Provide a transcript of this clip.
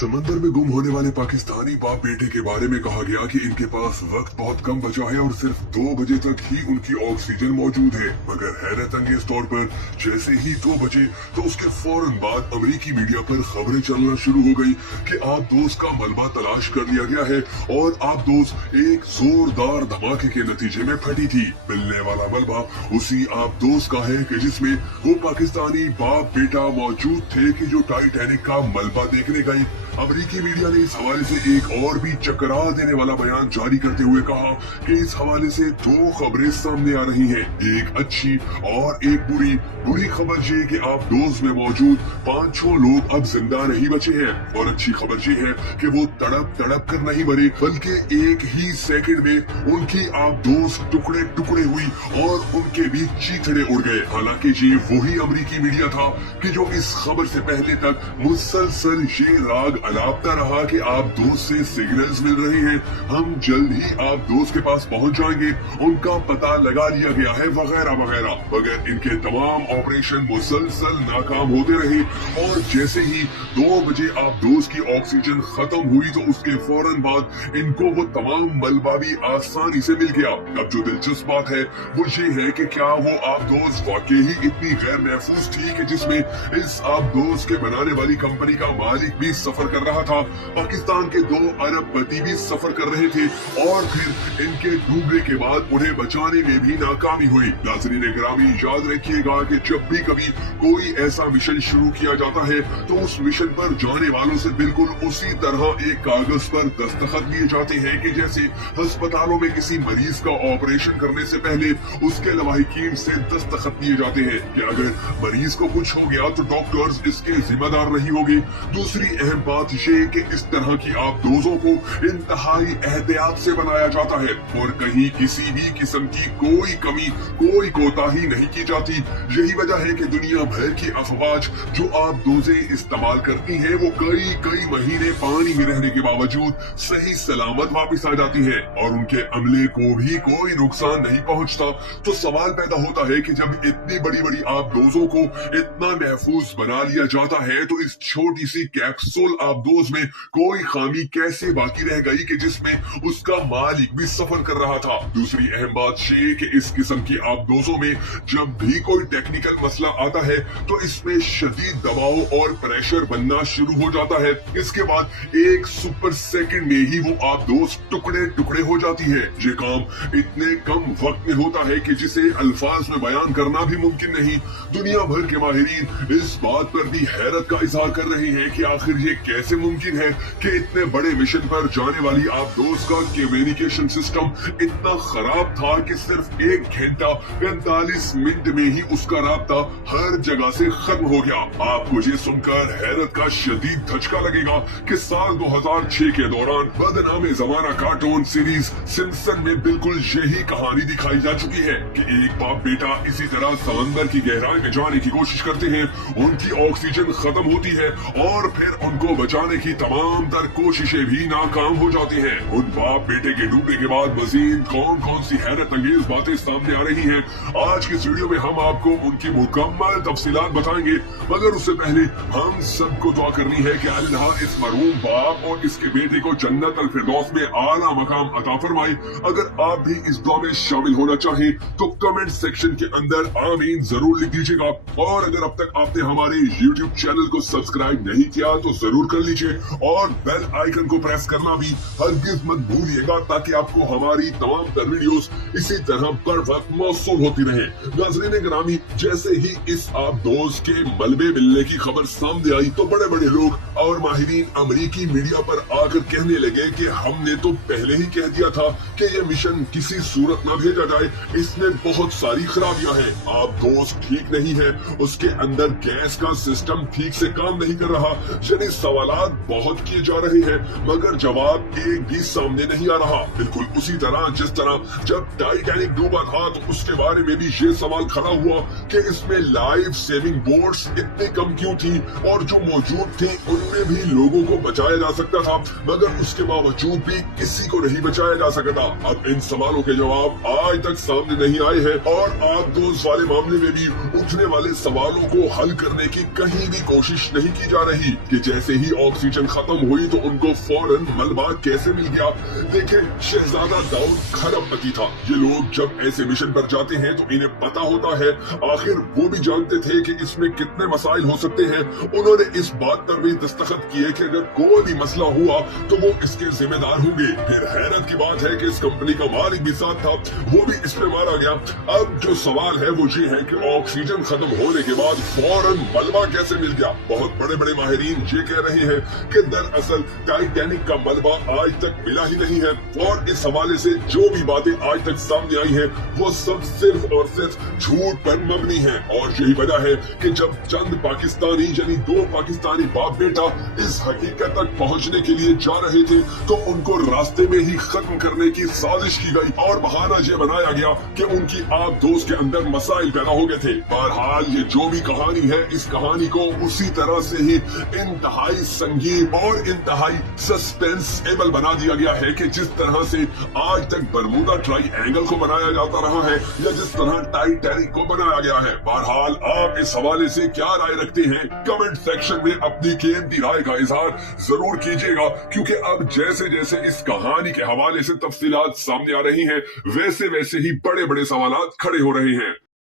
समंदर में गुम होने वाले पाकिस्तानी बाप बेटे के बारे में कहा गया कि इनके पास वक्त बहुत कम बचा है और सिर्फ 2 बजे तक ही उनकी ऑक्सीजन मौजूद है। मगर हैरत अंगेज तौर पर जैसे ही 2 बजे तो उसके फौरन बाद अमेरिकी मीडिया पर खबरें चलना शुरू हो गई कि आबदोज का मलबा तलाश कर लिया गया है और आबदोज एक जोरदार धमाके के नतीजे में फटी थी। मिलने वाला मलबा उसी आबदोज का है कि जिसमें वो पाकिस्तानी बाप बेटा मौजूद थे कि जो टाइटैनिक का मलबा देखने गई। अमेरिकी मीडिया ने इस हवाले से एक और भी चकरा देने वाला बयान जारी करते हुए कहा कि इस हवाले से 2 खबरें सामने आ रही हैं, एक अच्छी और एक बुरी। बुरी खबर ये कि आबदोज में मौजूद 5-6 लोग अब जिंदा नहीं बचे हैं और अच्छी खबर ये है कि वो तड़प तड़प कर नहीं मरे बल्कि एक ही सेकंड में उनकी आबदोज टुकड़े टुकड़े हुई और उनके भी चीथड़े उड़ गए। हालांकि ये वही अमेरिकी मीडिया था कि जो इस खबर से पहले तक मुसलसल ये राग अलापता रहा कि आबदोज से सिग्नल्स मिल रहे हैं, हम जल्द ही आबदोज के पास पहुंच जाएंगे, उनका पता लगा लिया गया है वगैरह वगैरह। मगर इनके तमाम ऑपरेशन मुसलसल नाकाम होते रहे और जैसे ही 2 बजे आबदोज की ऑक्सीजन खत्म हुई तो उसके फौरन बाद इनको वो तमाम मलबा भी आसानी से मिल गया। अब जो दिलचस्प बात है वो ये है कि क्या वो आबदोज वाकई ही इतनी गैर महफूज थी कि जिसमें इस आबदोज के बनाने वाली कंपनी का मालिक भी सफर कर रहा था, पाकिस्तान के 2 अरबपति भी सफर कर रहे थे और फिर इनके डूबने के बाद उन्हें बचाने में भी नाकामी हुई। नाज़रीन गिरामी, याद रखिएगा कि जब भी कभी कोई ऐसा मिशन शुरू किया जाता है तो उस मिशन पर जाने वालों से बिल्कुल उसी तरह एक कागज पर दस्तखत लिए जाते हैं कि जैसे अस्पतालों में किसी मरीज का ऑपरेशन करने से पहले उसके लवाहिकीन से दस्तखत लिए जाते हैं कि अगर मरीज को कुछ हो गया तो डॉक्टर्स इसके जिम्मेदार नहीं होंगे। दूसरी अहम बात ये कि इस तरह की आबदोजों को इंतहाई एहतियात से बनाया जाता है और कहीं किसी भी किस्म की कोई कमी कोई कोताही नहीं की जाती। यही वजह है कि दुनिया भर की अफवाज जो आबदोजें इस्तेमाल करती हैं वो कई महीने पानी में रहने के बावजूद सही सलामत वापस आ जाती है और उनके अमले को भी कोई नुकसान नहीं पहुंचता। तो सवाल पैदा होता है कि जब इतनी बड़ी आबदोजों को इतना महफूज बना लिया जाता है तो इस छोटी सी कैप्सूल आबदोज में कोई खामी कैसे बाकी रह गई कि जिसमें उसका मालिक भी सफर कर रहा था। दूसरी अहम बात ये कि इस किस्म की आबदोजों में जब भी कोई टेक्निकल मसला आता है तो इसमें शदीद दबाव और प्रेशर बनना शुरू हो जाता है। इसके बाद एक सुपर सेकंड में ही वो आबदोज टुकड़े टुकड़े हो जाती है। ये काम इतने कम वक्त में होता है कि जिसे अल्फाज में बयान करना भी मुमकिन नहीं। दुनिया भर के माहिरीन इस बात पर भी हैरत का इजहार कर रहे हैं कि आखिर ये कैसे मुमकिन है कि इतने बड़े मिशन पर जाने वाली आबदोज का कम्युनिकेशन सिस्टम इतना खराब था कि सिर्फ 1 घंटा 45 मिनट में ही उसका राब्ता हर जगह से खत्म हो गया। आपको ये सुनकर हैरत का शदीद धचका लगेगा कि साल 2006 के दौरान बदनामे जमाना कार्टून सीरीज सिम्पसन में बिल्कुल यही कहानी दिखाई जा चुकी है कि एक बाप बेटा इसी तरह समंदर की गहराई में जाने की कोशिश करते हैं, उनकी ऑक्सीजन खत्म होती है और फिर उनको बचाने की तमाम तर कोशिशें भी नाकाम हो जाती हैं। उन बाप बेटे के डूबने के बाद मजीद कौन कौन सी हैरत अंगेज बातें सामने आ रही हैं, आज की इस वीडियो में हम आपको उनकी मुकम्मल तफसीलात बताएंगे। मगर उससे पहले हम सबको दुआ करनी है कि अल्लाह इस मरहूम बाप और इसके बेटे को जन्नत अल फिरदौस में आला मकाम अता फरमाए। अगर आप भी इस दुआ में शामिल होना चाहें तो कमेंट सेक्शन के अंदर आमीन जरूर लिख दीजिएगा और अगर अब तक आपने हमारे YouTube चैनल को सब्सक्राइब नहीं किया तो जरूर कर लीजिए और बेल आइकन को प्रेस करना भी हरगिज मत भूलिएगा ताकि आपको हमारी तमाम तर वीडियोस इसी तरह पर वक्त मौसूल होती रहे। नाज़रीन गिरामी, जैसे ही इस आबदोज के मलबे मिलने की खबर सामने आई तो बड़े बड़े लोग और माहिरीन अमेरिकी मीडिया पर आकर कहने लगे कि हमने तो पहले ही कह दिया था कि ये मिशन किसी सूरत न भेजा जाए, इसमें बहुत सारी खराबियां हैं, आबदोज ठीक नहीं है, उसके अंदर गैस का सिस्टम ठीक से काम नहीं कर रहा। यानी सवालात बहुत किए जा रहे हैं मगर जवाब एक भी सामने नहीं आ रहा। बिल्कुल उसी तरह जिस तरह जब टाइटैनिक डूबा था तो उसके बारे में भी ये सवाल खड़ा हुआ कि इसमें लाइफ सेविंग बोट्स इतनी कम क्यों थी और जो मौजूद थी उनमें भी लोगों को बचाया जा सकता था मगर उसके बावजूद भी किसी को नहीं बचाया जा सकता। अब इन सवालों के जवाब आज तक सामने नहीं आए हैं और आबदोज वाले मामले में भी उठने वाले सवालों को हल करने की कहीं भी कोशिश नहीं की जा रही कि जैसे ही ऑक्सीजन खत्म हुई तो उनको फौरन मलबा कैसे मिल गया? देखिए, शहजादा दाऊद खरबपति था। ये लोग जब ऐसे मिशन पर जाते हैं तो इन्हें पता होता है, आखिर वो भी जानते थे कि इसमें कितने मसाइल हो सकते हैं। उन्होंने इस बात पर भी दस्तखत किए कि अगर कोई भी मसला हुआ तो वो इसके जिम्मेदार होंगे। फिर हैरत की बात है कि इस कंपनी का मालिक भी साथ था, वो भी इसमें मारा गया। अब जो सवाल है वो ये है कि ऑक्सीजन खत्म होने के बाद फौरन मलबा कैसे मिल गया? बहुत बड़े बड़े माहिरीन ये कह रहे हैं कि दरअसल टाइटैनिक का मलबा आज तक मिला ही नहीं है, और इस हवाले से जो भी बातें आज तक सामने आई हैं वो सब सिर्फ और सिर्फ झूठ पर मबनी है। और यही वजह है कि जब चंद पाकिस्तानी यानी 2 पाकिस्तानी बाप बेटा इस हकीकत तक पहुंचने के लिए जा रहे थे तो उनको रास्ते में ही खत्म करने की साजिश की गई और बहाना ये बनाया गया कि उनकी आप दोस्त के अंदर मसाइल पैदा हो गए थे। बहरहाल ये जो भी कहानी है, इस कहानी को उसी तरह से ही इंतहाई संगीन और इंतहाई सस्पेंसेबल बना दिया गया है कि जिस तरह से आज तक बरमूडा ट्रायंगल को बनाया जाता रहा है या जिस तरह टाइटैनिक को बनाया गया है। बहरहाल आप इस हवाले से क्या राय रखते हैं? कमेंट सेक्शन में अपनी कीमती राय का इजहार जरूर कीजिएगा, क्योंकि अब जैसे जैसे इस कहानी के हवाले से तफसीलात सामने आ रही हैं, वैसे वैसे ही बड़े बड़े सवालात खड़े हो रहे हैं।